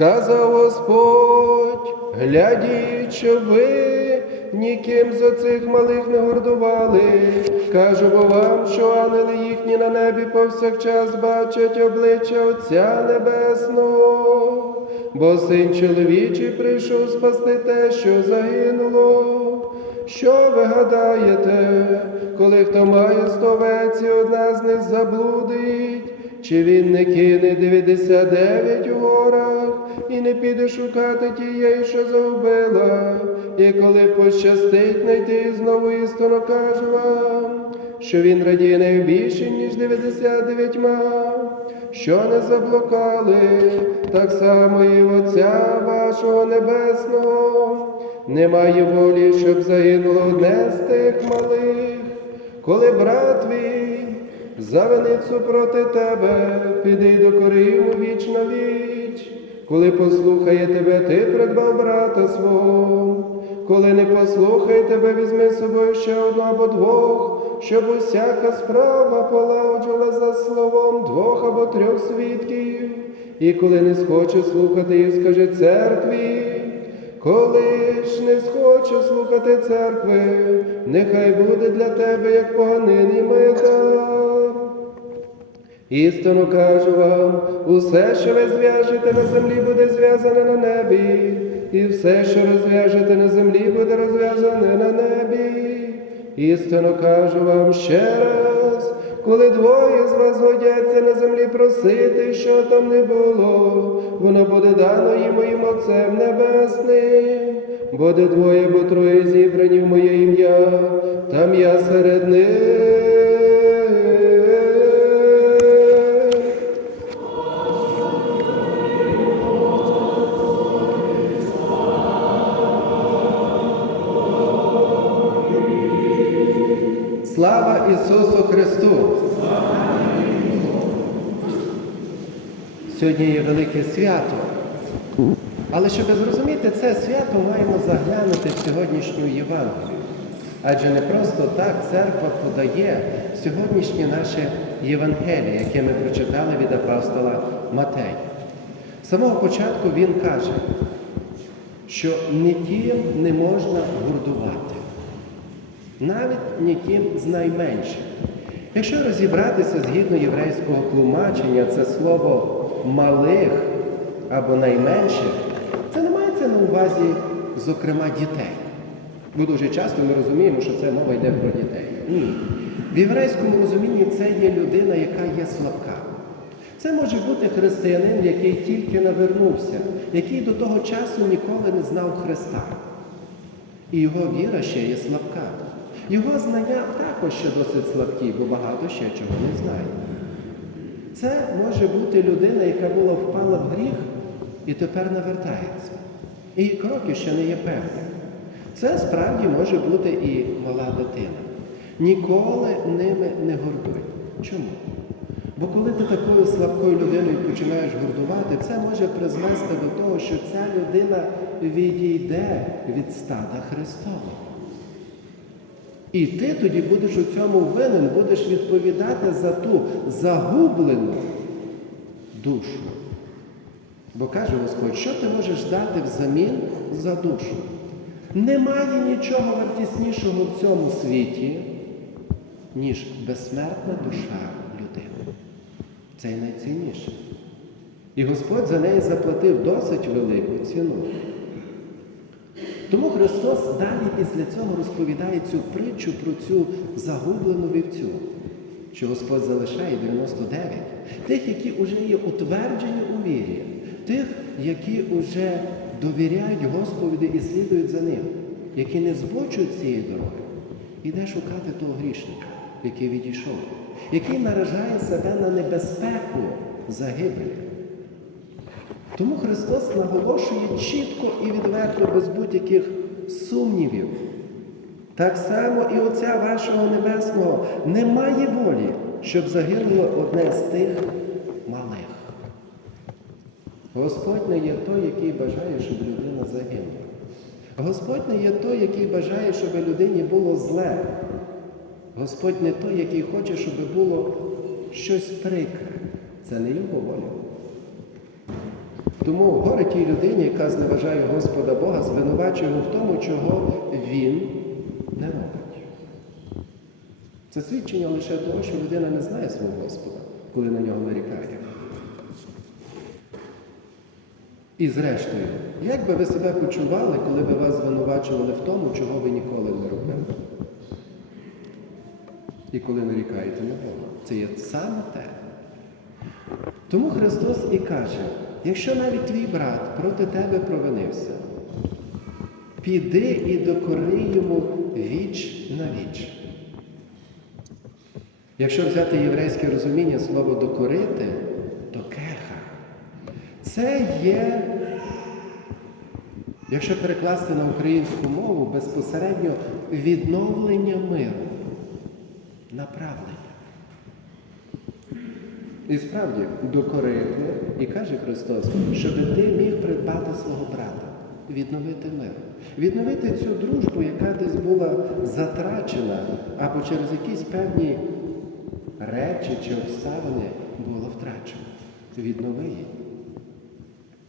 Сказав Господь, глядіть, що ви ніким з оцих малих не гордували. Кажу бо вам, що ангели їхні на небі повсякчас бачать обличчя Отця Небесного, бо син чоловічий прийшов спасти те, що загинуло. Що ви гадаєте, коли хто має сто овець і одна з них заблудить? Чи він не кине 99 у горах і не піде шукати тієї, що загубила? І коли пощастить знайти знову істину, кажу вам, що він радіє не більше, ніж 99 що не заблукали, так само і в Отця вашого Небесного. Немає волі, щоб загинуло одне з тих малих, коли брат твій завиниться проти тебе, піди до кори йому віч на віч. Коли послухає тебе, ти придбав брата свого. Коли не послухає тебе, візьми з собою ще одну або двох, щоб усяка справа полагоджувала за словом двох або трьох свідків. І коли не схоче слухати їх, скажи церкві. Коли ж не схоче слухати церкви, нехай буде для тебе, як поганиний митар. Істину кажу вам, усе, що ви зв'яжете на землі, буде зв'язане на небі, і все, що розв'яжете на землі, буде розв'язане на небі. Істину кажу вам ще раз, коли двоє з вас годяться на землі просити, що там не було, воно буде дано їм моїм Отцем Небесним. Буде двоє, бо троє зібрані в моє ім'я, там я серед них. Сьогодні є велике свято. Але щоб зрозуміти це свято, маємо заглянути в сьогоднішню Євангелію. Адже не просто так церква подає сьогоднішнє наше Євангеліє, яке ми прочитали від апостола Матея. З самого початку він каже, що ніким не можна гордувати навіть ніким з найменших. Якщо розібратися згідно єврейського тлумачення, це слово малих або найменших, це не мається на увазі, зокрема, дітей. Бо дуже часто ми розуміємо, що це мова йде про дітей. Ні. В єврейському розумінні це є людина, яка є слабка. Це може бути християнин, який тільки навернувся, який до того часу ніколи не знав Христа. І його віра ще є слабка. Його знання також ще досить слабкі, бо багато ще чого не знає. Це може бути людина, яка була впала в гріх і тепер навертається. І кроки ще не є певні. Це справді може бути і мала дитина. Ніколи ними не гордуй. Чому? Бо коли ти такою слабкою людиною починаєш гордувати, це може призвести до того, що ця людина відійде від стада Христового. І ти тоді будеш у цьому винен, будеш відповідати за ту загублену душу. Бо каже Господь, що ти можеш дати взамін за душу? Немає нічого вартіснішого в цьому світі, ніж безсмертна душа людини. Це найцінніше. І Господь за неї заплатив досить велику ціну. Тому Христос далі після цього розповідає цю притчу про цю загублену вівцю, що Господь залишає 99, тих, які вже є утверджені у вірі, тих, які вже довіряють Господові і слідують за ним, які не збочують цієї дороги. Іде шукати того грішника, який відійшов, який наражає себе на небезпеку загибелі. Тому Христос наголошує чітко і відверто, без будь-яких сумнівів. Так само і Отця вашого Небесного немає волі, щоб загинуло одне з тих малих. Господь не є той, який бажає, щоб людина загинула. Господь не є той, який бажає, щоб людині було зле. Господь не той, який хоче, щоб було щось прикре. Це не його воля. Тому горе тій людині, яка зневажає Господа Бога, звинувачує його в тому, чого він не робить. Це свідчення лише того, що людина не знає свого Господа, коли на нього нарікає. І зрештою, як би ви себе почували, коли би вас звинувачували в тому, чого ви ніколи не робили? І коли нарікаєте на Бога. Це є саме те. Тому Христос і каже, якщо навіть твій брат проти тебе провинився, піди і докори йому віч на віч. Якщо взяти єврейське розуміння слово докорити, то кеха. Це є, якщо перекласти на українську мову, безпосередньо відновлення миру, направлення. І справді докорити, і каже Христос, щоб ти міг придбати свого брата, відновити мир, відновити цю дружбу, яка десь була затрачена, або через якісь певні речі чи обставини була втрачена. Віднови її.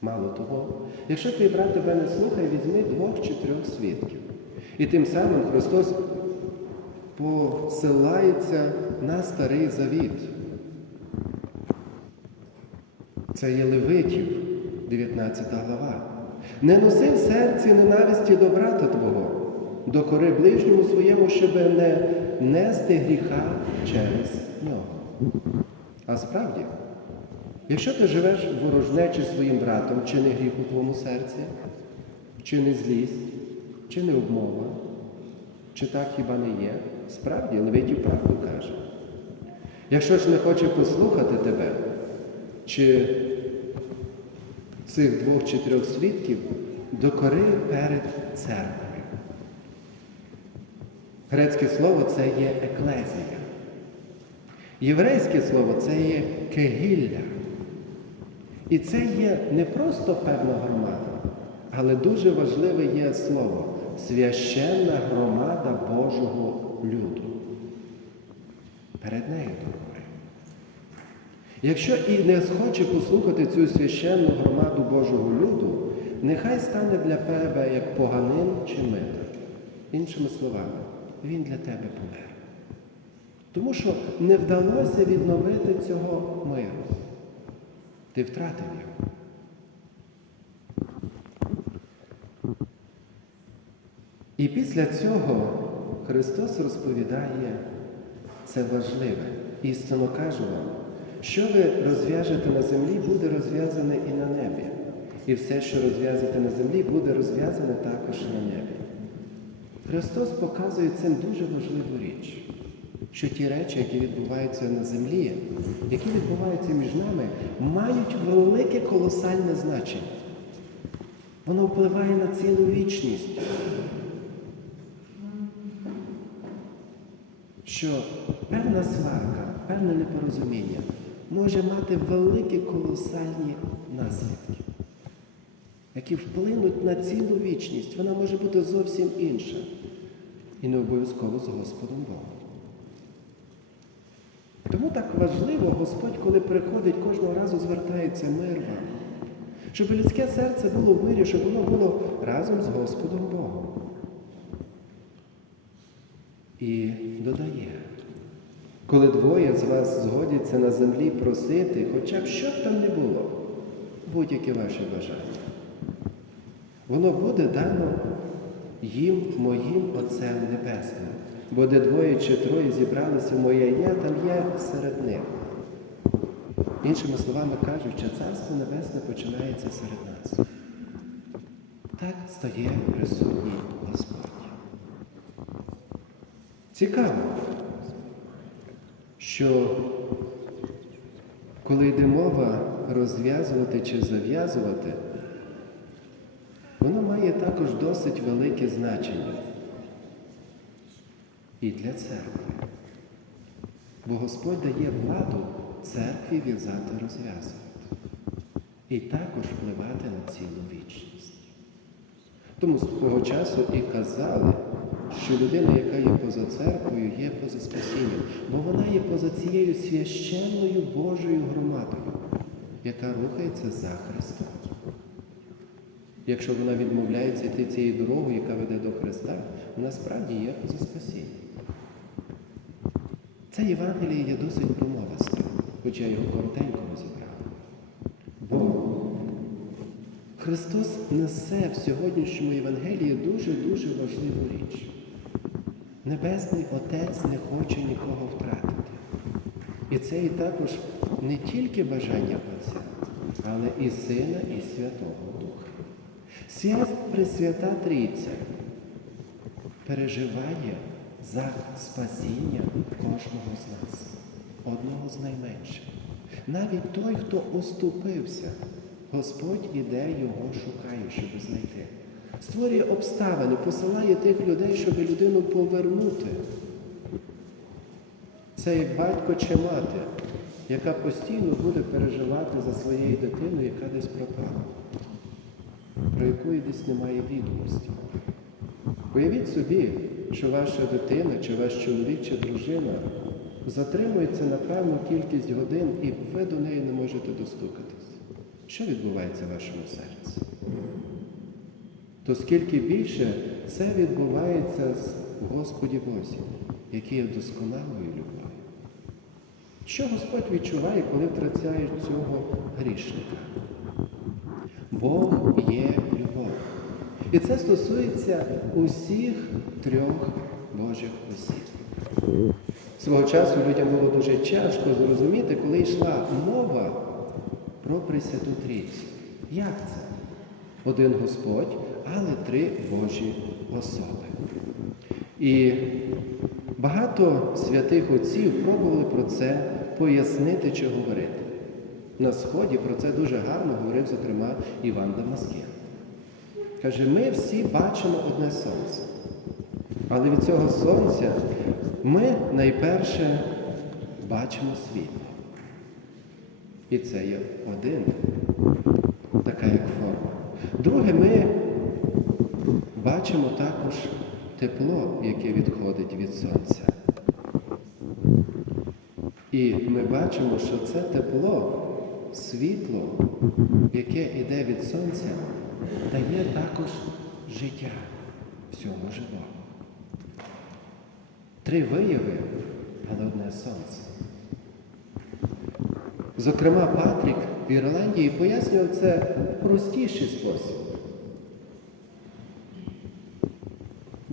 Мало того, якщо твій брат тебе не слухає, візьми двох чи трьох свідків. І тим самим Христос посилається на старий завіт. Це є Левитів, 19 глава. Не носи в серці ненависті до брата твого, докори ближньому своєму, щоб не нести гріха через нього. А справді, якщо ти живеш ворожнечі своїм братом, чи не гріх у твоєму серці, чи не злість, чи не обмова, чи так хіба не є, справді Левитів правду каже. Якщо ж не хоче послухати тебе, чи цих двох чи трьох свідків докори перед церквою. Грецьке слово це є еклезія. Єврейське слово це є кегілля. І це є не просто певна громада, але дуже важливе є слово священна громада Божого люду. Перед нею. Якщо і не схоче послухати цю священну громаду Божого люду, нехай стане для тебе як поганин чи митар. Іншими словами, він для тебе помер. Тому що не вдалося відновити цього миру. Ти втратив його. І після цього Христос розповідає це важливе. Істинно кажу вам, що ви розв'яжете на землі, буде розв'язане і на небі. І все, що розв'язате на землі, буде розв'язане також на небі. Христос показує цим дуже важливу річ, що ті речі, які відбуваються на землі, які відбуваються між нами, мають велике колосальне значення. Воно впливає на цілу вічність. Що певна сварка, певне непорозуміння може мати великі колосальні наслідки, які вплинуть на цілу вічність. Вона може бути зовсім інша. І не обов'язково з Господом Богом. Тому так важливо, Господь, коли приходить, кожного разу звертається мир вам. Щоб людське серце було в мирі, щоб воно було разом з Господом Богом. І додає, коли двоє з вас згодяться на землі просити, хоча б що б там не було, будь-яке ваше бажання, воно буде дано їм, моїм Отцем Небесним. Бо де двоє чи троє зібралися в моє ім'я, там я серед них. Іншими словами кажучи, Царство Небесне починається серед нас. Так стає присутній Господь. Цікаво, що коли йде мова розв'язувати чи зав'язувати, воно має також досить велике значення і для церкви. Бо Господь дає владу церкві в'язати розв'язувати і також впливати на цілу вічність. Тому свого часу і казали, що людина, яка є поза церквою, є поза спасінням, бо вона є поза цією священною Божою громадою, яка рухається за Христом. Якщо вона відмовляється йти цією дорогою, яка веде до Христа, вона справді є за спасіння. Це Євангеліє є досить промовисте, хоча його коротенько розібрав. Бо Христос несе в сьогоднішньому Євангелії дуже-дуже важливу річ. Небесний Отець не хоче нікого втратити. І це і також не тільки бажання Отця, але і Сина, і Святого Духа. Вся Пресвята Трійця переживає за спасіння кожного з нас, одного з найменших. Навіть той, хто оступився, Господь іде його шукає, щоб знайти. Створює обставини, посилає тих людей, щоб людину повернути. Це як батько чи мати, яка постійно буде переживати за своєю дитиною, яка десь пропала, про яку і десь немає відомості. Уявіть собі, що ваша дитина, чи ваш чоловік, чи дружина затримується на певну кількість годин, і ви до неї не можете достукатись. Що відбувається в вашому серці? То скільки більше це відбувається з Господі Бозі, який є досконалою любов'ю. Що Господь відчуває, коли втрачаєш цього грішника? Бог є любов. І це стосується усіх трьох Божих осіб. Свого часу людям було дуже тяжко зрозуміти, коли йшла мова про Пресвяту Трійцю. Як це? Один Господь, але три Божі особи. І багато святих отців пробували про це пояснити чи говорити. На Сході про це дуже гарно говорив, зокрема, Іван Дамаскін. Каже, ми всі бачимо одне сонце. Але від цього сонця ми найперше бачимо світло. І це є один, така як форма. Друге, ми бачимо також тепло, яке відходить від сонця. І ми бачимо, що це тепло, світло, яке йде від сонця, дає також життя всьому живому. Три вияви, одне сонце. Зокрема, Патрік в Ірландії пояснював це в простіший спосіб.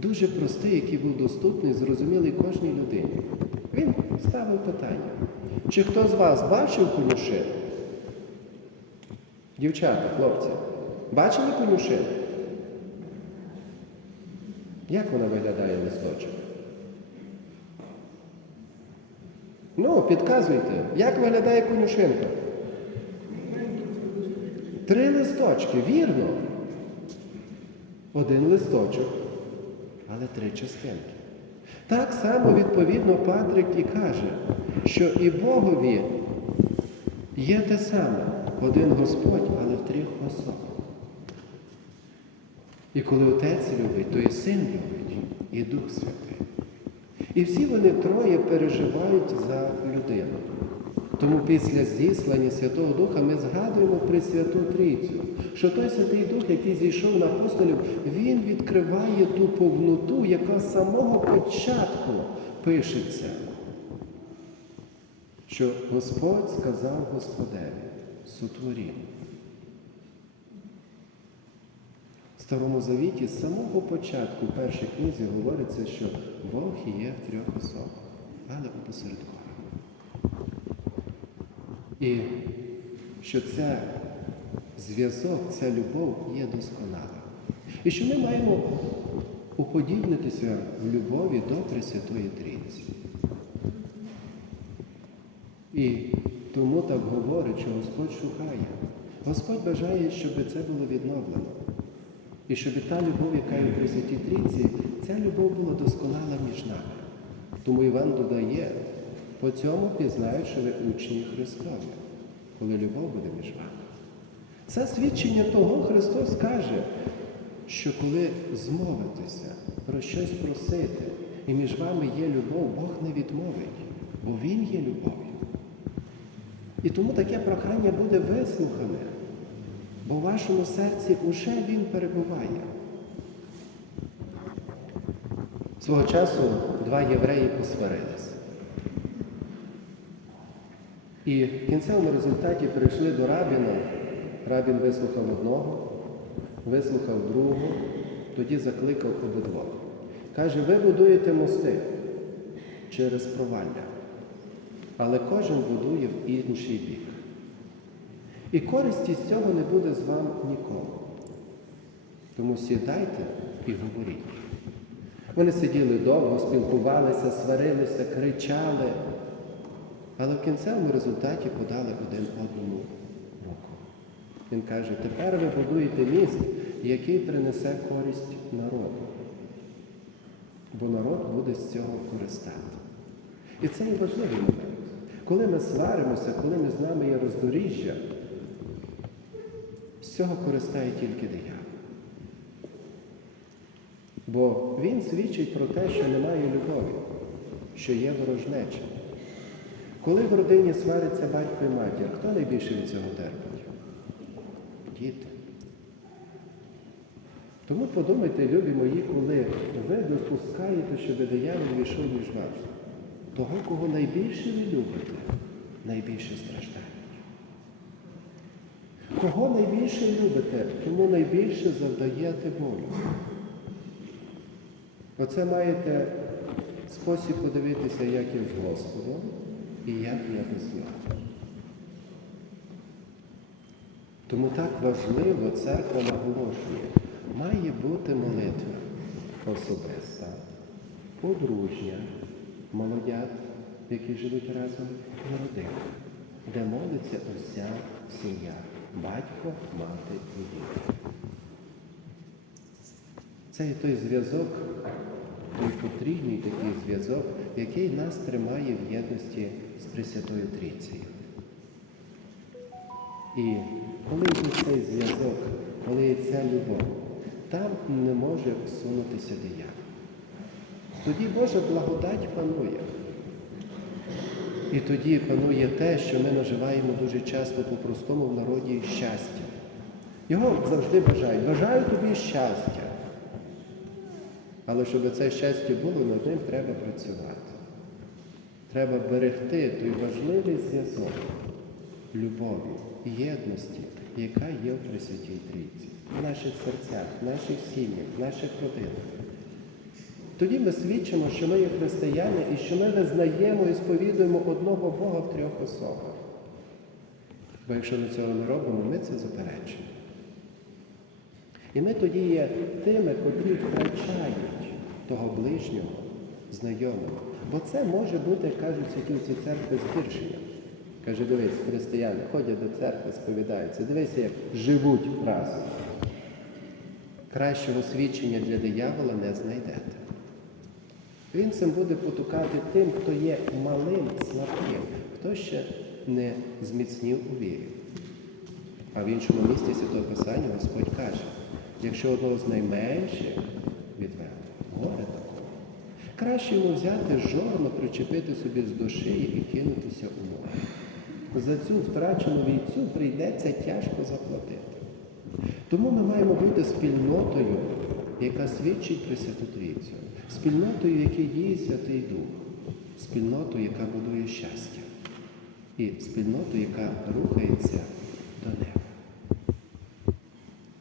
Дуже простий, який був доступний, зрозумілий кожній людині. Він ставив питання. Чи хто з вас бачив конюшину? Дівчата, хлопці, бачили конюшину? Як вона виглядає листочок? Ну, підказуйте, як виглядає конюшинка? Три листочки, вірно. Один листочок, але три частинки. Так само, відповідно, Патрик і каже, що і Богові є те саме, один Господь, але в трьох особах. І коли Отець любить, то і Син любить, і Дух Святий. І всі вони троє переживають за людину. Тому після зіслання Святого Духа ми згадуємо про Святу Трійцю, що той Святий Дух, який зійшов на апостолів, він відкриває ту повноту, яка з самого початку пишеться. Що Господь сказав Господеві, сотворім. В Старому Завіті з самого початку в першій книзі говориться, що Бог є в трьох особах, але опосередковано. І що це зв'язок, ця любов є досконала. І що ми маємо уподібнитися в любові до Пресвятої Трійці. І тому так говорить, що Господь шукає. Господь бажає, щоб це було відновлено. І щоб та любов, яка є в Пресвятій Трійці, ця любов була досконала між нами. Тому Іван додає, по цьому пізнають, що ви учні Христові, коли любов буде між вами. Це свідчення того Христос каже, що коли змовитися, про щось просити, і між вами є любов, Бог не відмовить, бо Він є любов'ю. І тому таке прохання буде вислухане. Бо в вашому серці уже він перебуває. Свого часу два євреї посварилися. І в кінцевому результаті прийшли до рабіна. Рабін вислухав одного, вислухав другого, тоді закликав обидвох. Каже, ви будуєте мости через провалля, але кожен будує в інший бік. І користі з цього не буде з вами нікому. Тому сідайте і говоріть. Вони сиділи довго, спілкувалися, сварилися, кричали, але в кінцевому результаті подали один одному руку. Він каже, тепер ви будуєте міст, який принесе користь народу. Бо народ буде з цього користати. І це є важливий момент. Коли ми сваримося, коли ми з нами є роздоріжжя, з цього користає тільки диявол. Бо він свідчить про те, що немає любові, що є ворожнеча. Коли в родині свариться батько і матір, хто найбільше від цього терпить? Діти. Тому подумайте, любі мої, коли ви допускаєте, щоб диявол війшов між вас, того, кого найбільше ви любите, найбільше страждають. Кого найбільше любите, тому найбільше завдаєте болю. Оце маєте спосіб подивитися, як є з Господом і як є без нього. Тому так важливо церква наголошує, має бути молитва особиста, подружня, молодят, які живуть разом, і родина, де молиться уся сім'я, батько, мати і діти. Це є той зв'язок, той потрібний такий зв'язок, який нас тримає в єдності з Пресвятою Трійцею. І коли цей зв'язок, коли ця любов, там не може всунутися диявол. Тоді Божа благодать панує. І тоді панує те, що ми наживаємо дуже часто по-простому в народі щастя. Його завжди бажають. Бажаю тобі щастя. Але щоб це щастя було, над ним треба працювати. Треба берегти той важливий зв'язок любові, єдності, яка є в Пресвятій Трійці, в наших серцях, в наших сім'ях, в наших родинах. Тоді ми свідчимо, що ми є християни і що ми визнаємо і сповідуємо одного Бога в трьох особах. Бо якщо ми цього не робимо, ми це заперечуємо. І ми тоді є тими, котрі втрачають того ближнього, знайомого. Бо це може бути, кажуть святівці церкви, збільшення. Каже, дивись, християни ходять до церкви, сповідаються. Дивися, як живуть разом. Кращого свідчення для диявола не знайдете. Він цим буде потукати тим, хто є малим, слабким, хто ще не зміцнів у вірі. А в іншому місці Святого Писання Господь каже, якщо одного з найменших відвели, горе такого. Краще йому взяти жорно, причепити собі з душі і кинутися у море. За цю втрачену війцю прийдеться тяжко заплатити. Тому ми маємо бути спільнотою, яка свідчить про Святу Трійцю, спільнотою, якій діє Святий Дух, спільнотою, яка будує щастя, і спільнотою, яка рухається до неба.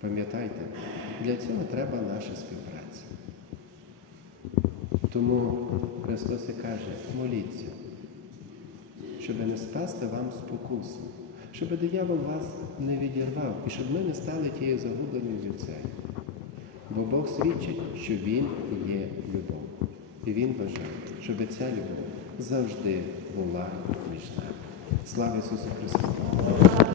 Пам'ятайте, для цього треба наша співпраця. Тому Христос і каже, моліться, щоб не спасти вам спокусу, щоб диявол вас не відірвав і щоб ми не стали тією загубленою вівцею. Бо Бог свідчить, що Він є любов. І Він бажає, щоб ця любов завжди була між нами. Слава Ісусу Христу!